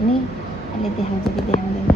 पनि अहिले देखाउँछ कि देखाउँदैन।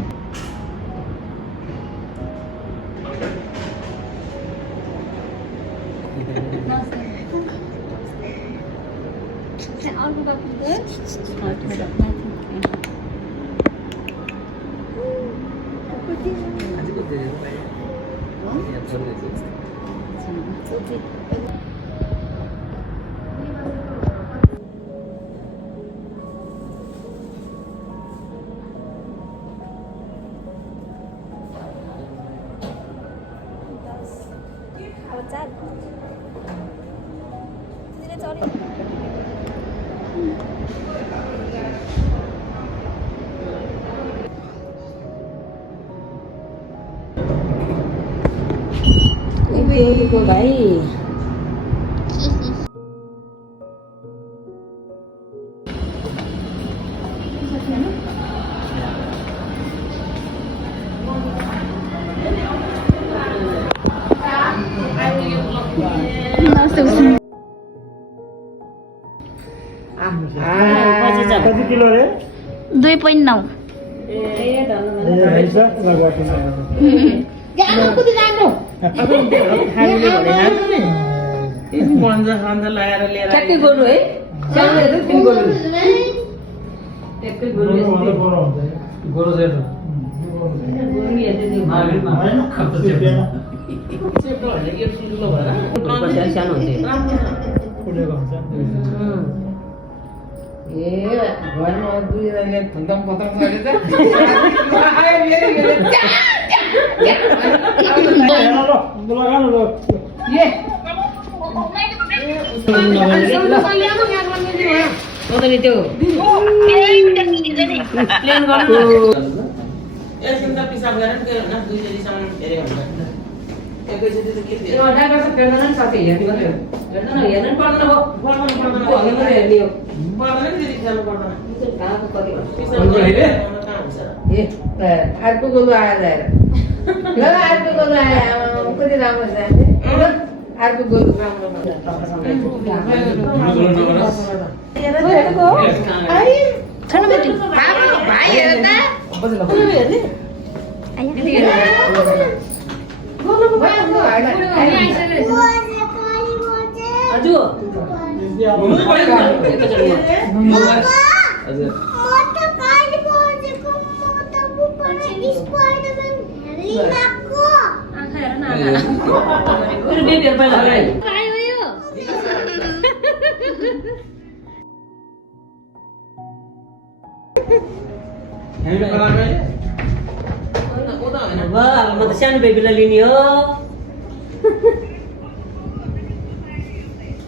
भाइ कति किलो रे 2.9 ठ्याक्कै गोरु है सानोहरू त्यो गोरु ठ्याक्कै गोरु गोरु चाहिँ गोरु हेर्दै त्यो भागमा सानो हुन्छ ए घरमा दुईजनाले थन्तम पतङ गरेर त्यो प्लेन गर्नु एकछिन त पिसाब गरेर त्यो न दुई जतिसम्म हेरे हुन्छ एकैचोटि त के थियो डाक्टर साहब हेर्दैन नि साथी हेर्नु मात्रै हो हेर्दैन हेर्नु पर्दैन हो पर्दैन हल्ले मात्रै हेर्ने हो पर्दैन नि त्यति खेल्नु पर्दैन कहाँको कति पिसाब हेरे कहाँ हुन्छ ए अर्को गोरु आएर आएर ल अर्को गोरु आयो कति राम्रो छ अर्को गोरु राम्रो भाइ हेर त म त सानो बेबीलाई लिने हो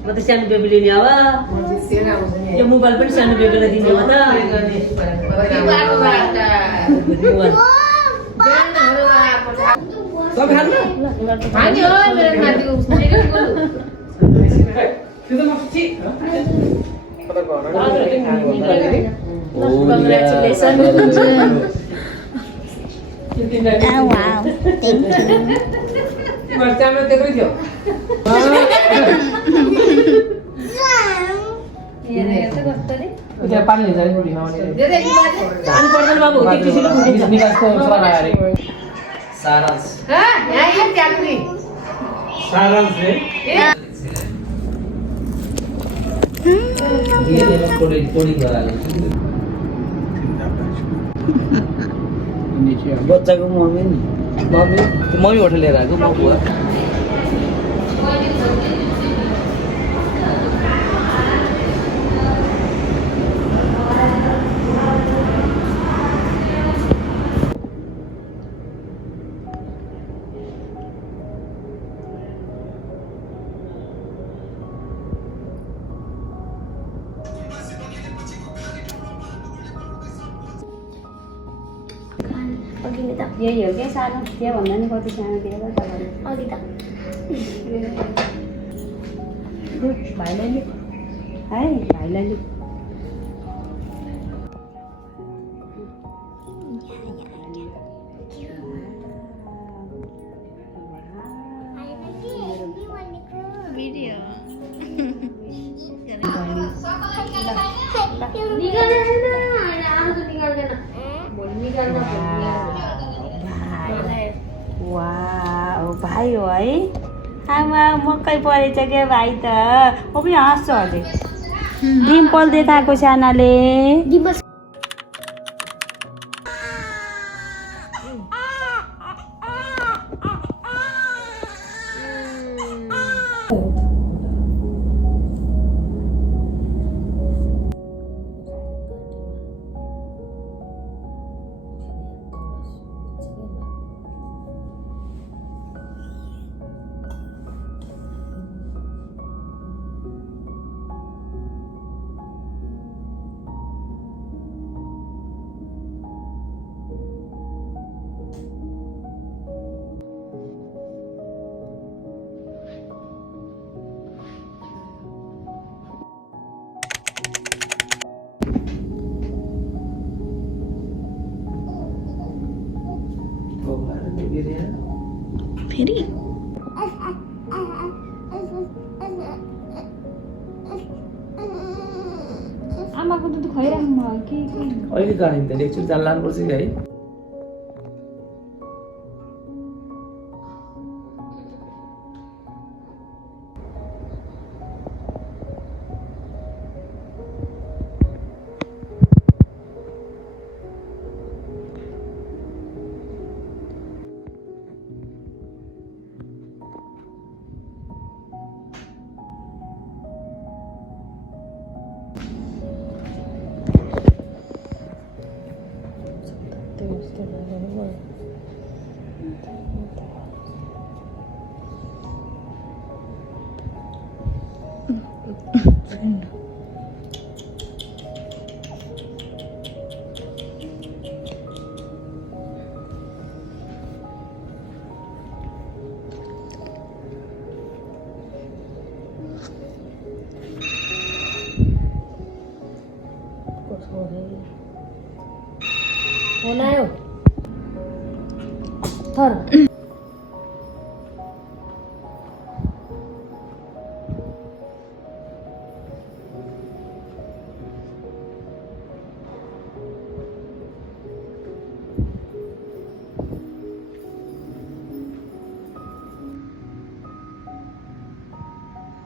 म त सानो बेबी लिने हो यो मोबाइल पनि सानो बेबीलाई दिने हो Oh wow, thank you. मर्चामा त्यही थियो उता पानी लिन्छ नि पानी पर्दैन बाबु त्यसैले पुगिन्छ निकासको सरा अरे सारांश ह यहाँ यहाँ ट्याक्री सारांश रे ये कोडिङ गराले बच्चाको मम्मी नि मम्मी होटल लिएर आएको म बुवा यही हो क्या सानो त्यो भन्दा नि कति सानो दिएर तपाईँले अघि त भाइलाई लु है भाइलाई लु भिडियो निकाल्दैन आज निकाल्दैन आयो है आमा मकै परेछ के भाइ त म पनि हाँस्छु अझै डिम्पल देखाएको सानाले फेरि आमाको दुध खुवाइराख्नु भयो कि अहिले गाडी त एकछिन जान लानुपर्छ कि है बनायो थर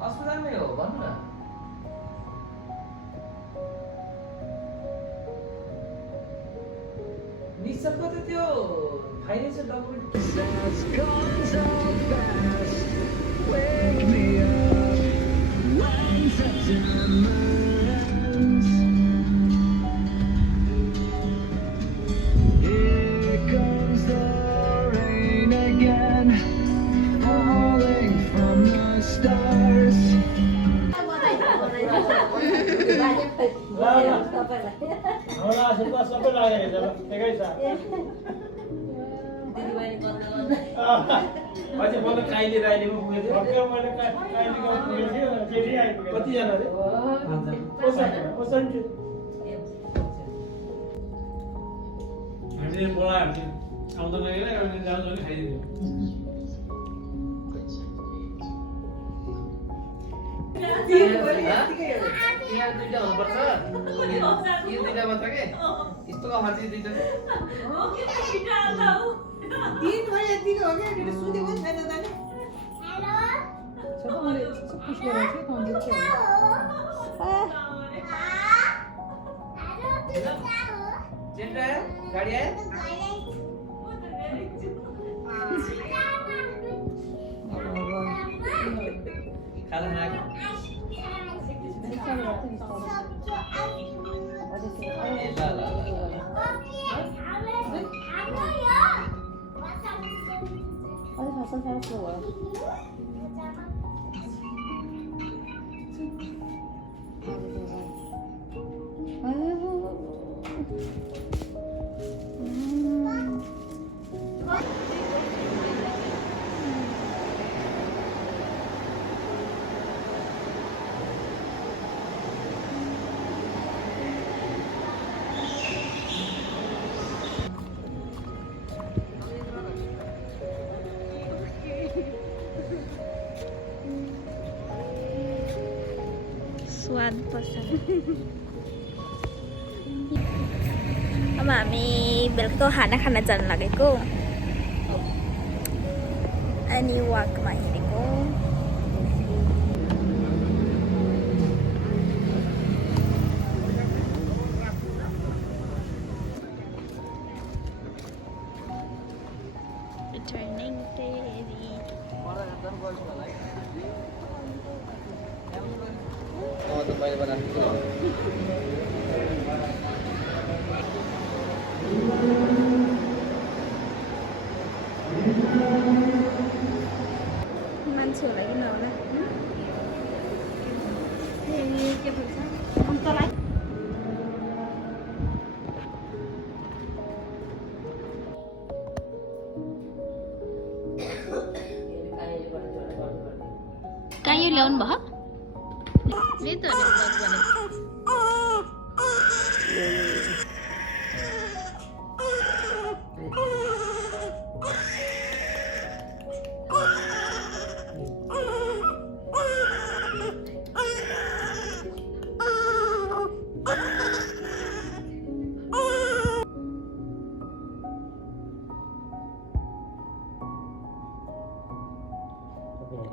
अस्पतालमै हो भन्नु न निसक्क त त्यो फाइनेन्सियल सबै लागेको छ एकैसाथ अझै मलाई काइली राइलीमा पुगेको थियो मैले काइलीमा पुगेको थियो फेरि आइपुगेँ कतिजना रे हामीले बोलायो हामी आउँदा लगेर एउटा दिन जान्छ भने खाइदियो यहाँ दुईटा हुनुपर्छ यो दुईटा मात्र के यस्तो खाँची दुईटा गाडी आयो खाना स्वाद पसंद अब हामी बेलुका खाना खान जानु लागेको अनि वाकमा हिँडेको Returning Terry. मान्छे होला कि नहोला के भन्छ तँलाई कहाँ यो ल्याउनु भयो यही त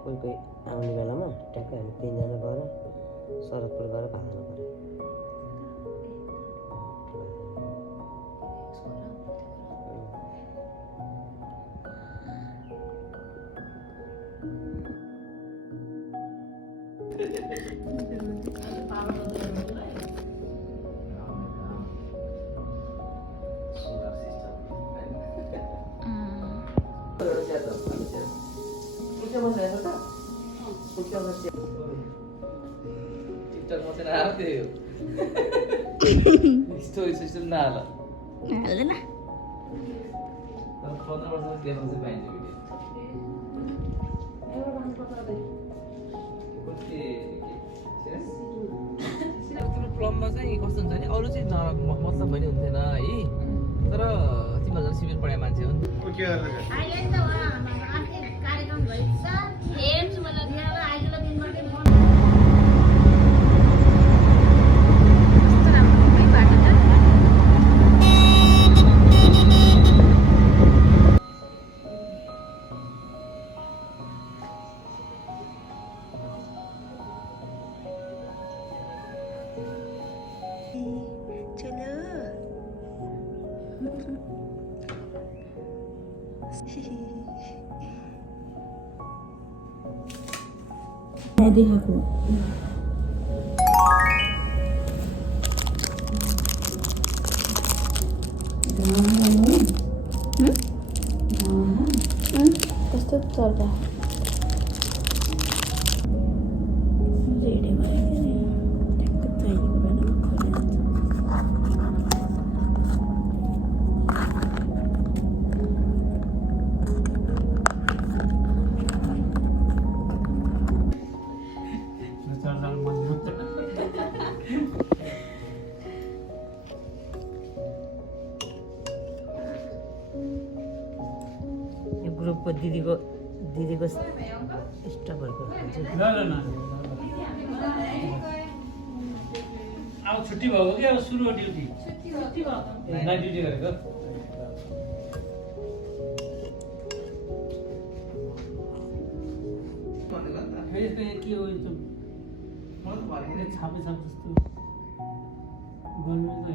कोही कोही आउने बेलामा ट्याक्कै हामी तिनजना गएर सडकबाट गएर भाग्नु पऱ्यो टिकटक मात्रै आयो त्यही हो स्टोरी सिस्टम नहाल हाल्दैन तर 15 वर्षपछि देख्न चाहिँ पाइन्छ भिडियो प्लममा चाहिँ कस्तो हुन्छ भने अरू चाहिँ मतलब पनि हुन्थेन है तर तिम्रो झन् सिभिल पढाइ मान्छे हो नि देखाएको कस्तो चल्दा रेडी भयो ट्याक्क चाहिएको बेलामा खोलिहाल्छ ग्रुपको दिदीको स्टाफहरूको अब छुट्टी भएको कि अब सुरु हो ड्युटी नाइट ड्युटी गरेको के हो छापे छाप जस्तो गर्नु त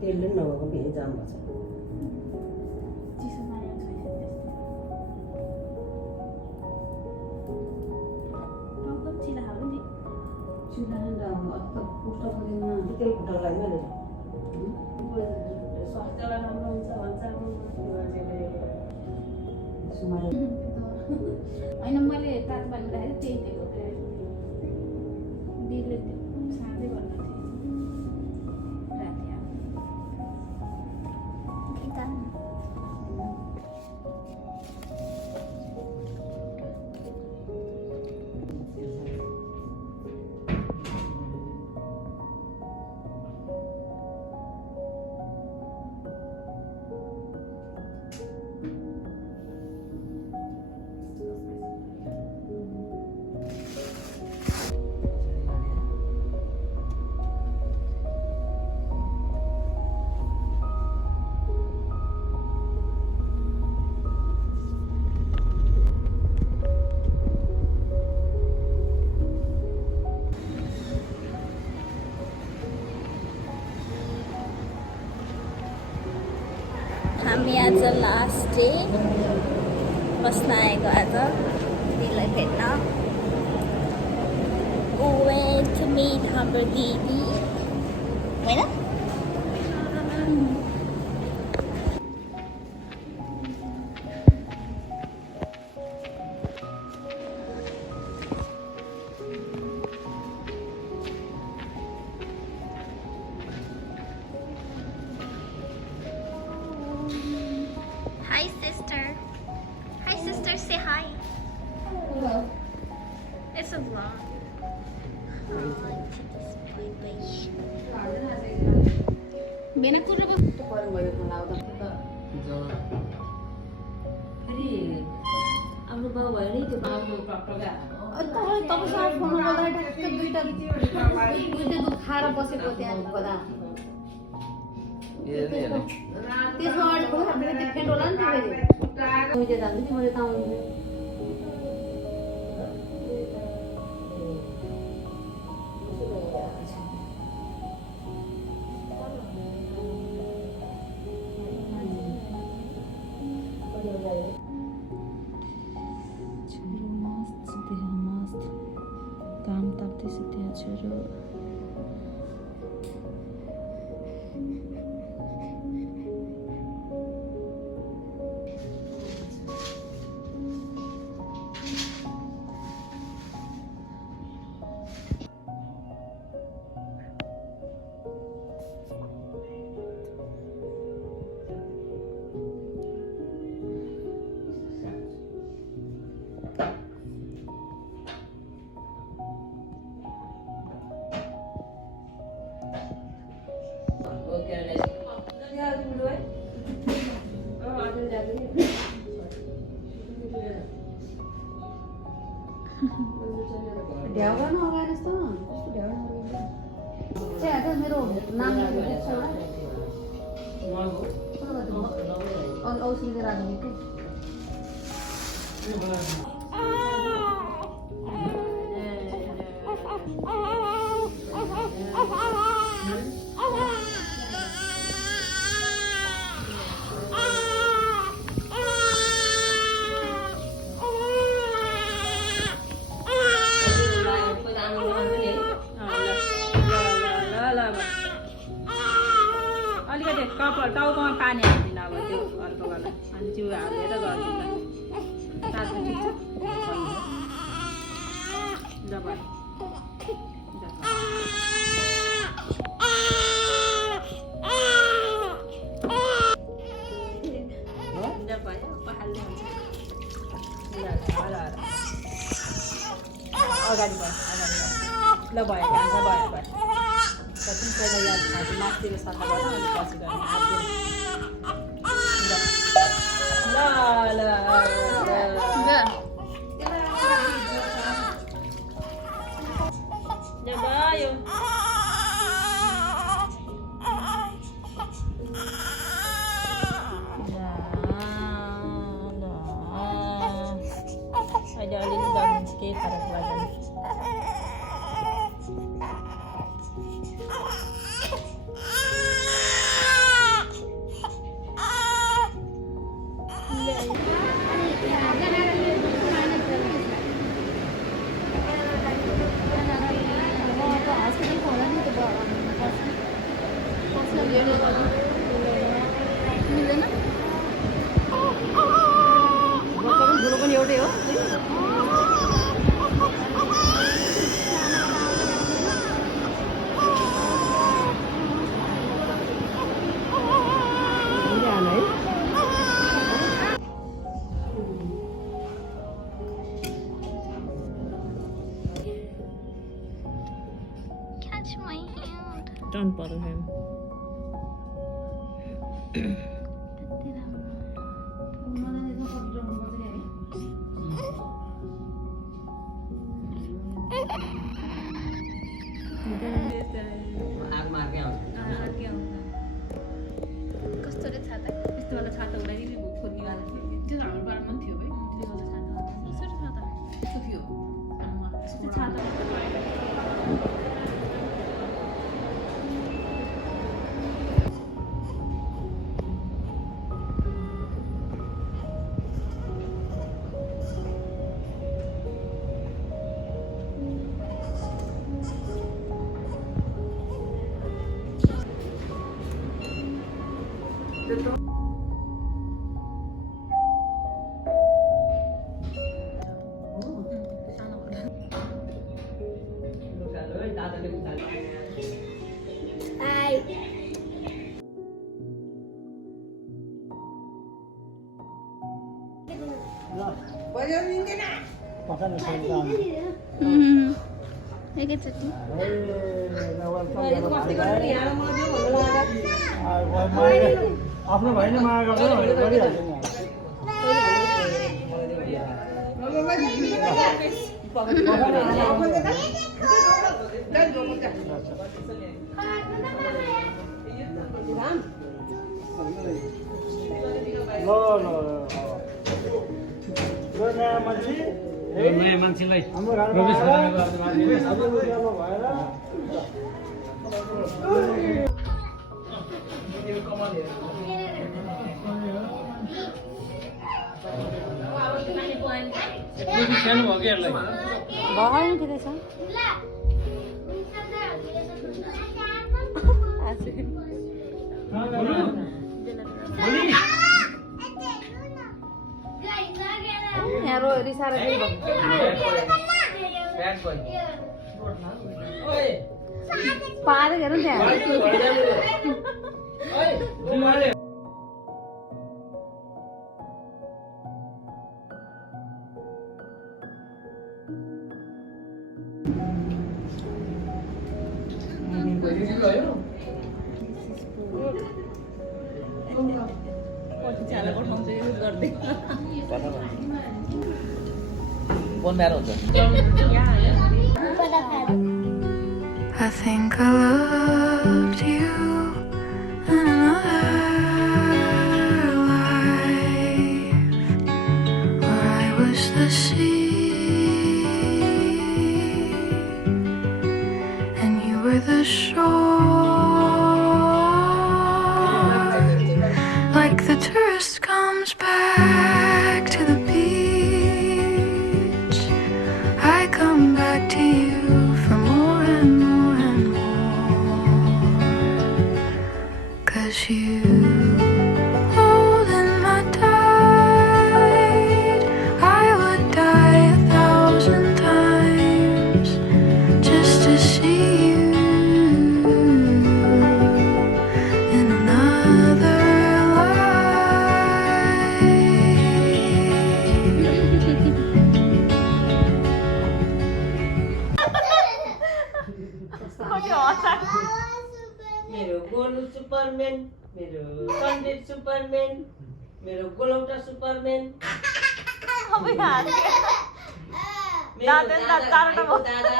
तेलले नभएको फेरि जाम भएको छ त्यही खुट्टा लाग्यो स्वास्थ्यलाई राम्रो हुन्छ होइन मैले तातो पानी राखेर त्यही दिएको बिलले साँझै गर्नु थियो राति हामी आज लास्ट डे बस्न आएको आज दिदीलाई भेट्न went to meet हाम्रो दिदी होइन Hi sister. Hi sister, say hi. Hello. It's a vlog. Bena kurang apa? Orang banyak melaut फेरि हाम्रो बाउ भयो नि त्यो बाउको प्रगा तपाईसँग फोन गर्दा ठ्याक्कै दुईटा दुध खाएर बसेको त्यहाँ बदा त्यसमा अगाडि खोला त्यो फेन्ट होला नि त फेरि मैले जान्छु कि मैले त आउँछु काम ताप्दैछ त्यहाँ छोरो ढ्याउगा नअगाएर जस्तो कस्तो ढ्याउगा नअगाएर मेरो नाम लेख्छ औषधि राजनीति अलिकति कपाल टाउकोमा पानी हालिदिनु अब त्यो अर्को वाला अनि जिउ हालेर गरिदिनु तातो ठिक छ ल भयो अगाडि भयो ल भयो जान्छ भयो भयो कति पहिला याद खान्छ मास्तीको सफा गर अनि पछि गर्ने ल भयो अहिले अलिअलि गरिदिन्छ केही फरक लाग्दैन ठुलो पनि एउटै हो Catch my hand. Don't bother him. आग मार्के आउँछ कस्तो रे छाता यस्तोवाला छाता हुँदाखेरि खोज्नेवाला थियो त्यो हाम्रो बारमा पनि थियो है त्योवाला छाता कसरी छाता यस्तो थियो यस्तो छाता एकैचोटि आफ्नो भाइले माया गर्छ गरिहाल्छ नि नयाँ मान्छेलाई प्रवेश सानो भयो कि यसलाई भगवान ठिकै छ यहाँ रिसाएर पारेर हेरौँ त्यहाँ I think I loved you in another life, where I was the sea and you were the shore. Like the tourist comes back to the beach, I come back to you for more and more and more. 'Cause you hold in my tide, I would die 1,000 times just to see you in another life. मेरो गोलु Superman मेरो सन्डेट Superman मेरो गोलौटा Superman मेरो दादा